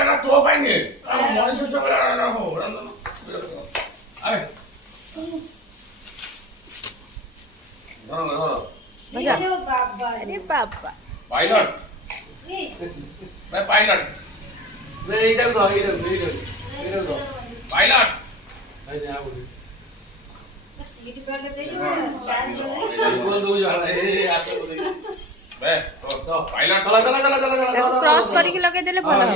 এটা তো পাইনি মনিষ চোখে রাখো আরে ধরো ধরো अरे बाबा পাইলট ভাই পাইলট এইটা দাও পাইলট এই যে আবু सीट पर के देखो बोल दो जा ए आते बोले বে তো পাইলট चला चला चला चला चला क्रॉस करिक लगे देले भल हो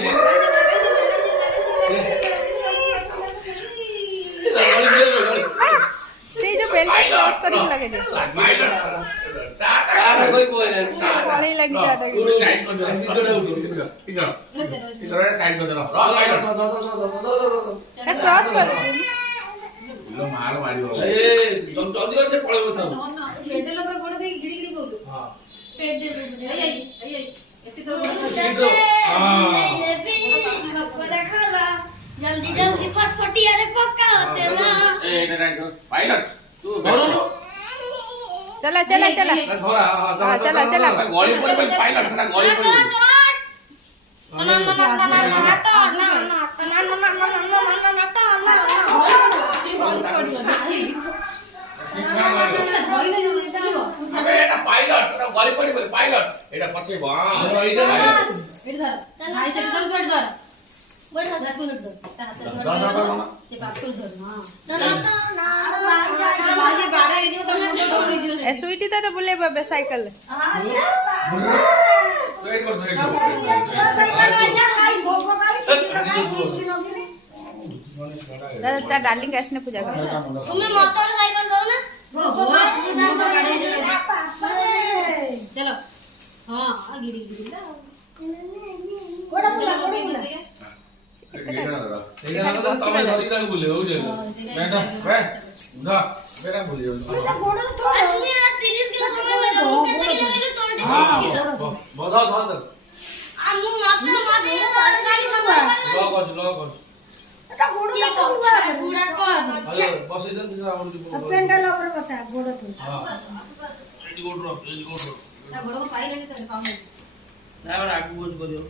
से जो बेल्ट क्रॉस करिक लगे दे পাইলট आरे कोई कोई नहीं पानी लगी टाटा के পুরো টাইট করে দাও इधर उठो इधर ইসরে টাইট করে দাও পাইলট क्रॉस कर লো মার মারিও ए जल्दी से पड़े बता पेटे लोग गोड़ दे गिड़ी गिड़ी बोल हां पेट दे आई ऐसे तो जल्दी जल्दी फटफटी अरे पक्का होते ना ए এটা টাইট পাইলট তুই चला चला चला थोड़ा हां चला चला গলি পড়ে পাইলট না গলি পড়ে আবে এটা পাইলট এটা গলি পড়ে পাইলট এটা পছে বা इधर इधर भाई से इधर धर धर बोल धर धर धर से बात कर धर हां भाई गाड़ा ये तो ए स्वीटी तो बोले बाबे साइकिल वेट कर दादा डार्लिंग कैसे ने पूजा कर तुम्हें मोटरसाइकिल दो ना चलो हां गिड़ी गिड़ी इधर तो समय धरी तक बोले हो जाए बेटा बे उठा बेटा भूल जाओ एक्चुअली यार 30 किलो समय में जाऊं कितने किलो 26 किलो बताओ था तक আমু মাথা মাথা গাড়ি সামনে लॉक कर এটা গোড় না কোড়া বুড়া কর हेलो बस इधर से आवड़ जो पेंडल ऊपर बसा गोड़ तो हां रेडी गोड़ रो ना बड़ो को पाई लेने तो काम ना आगे बोझ करियो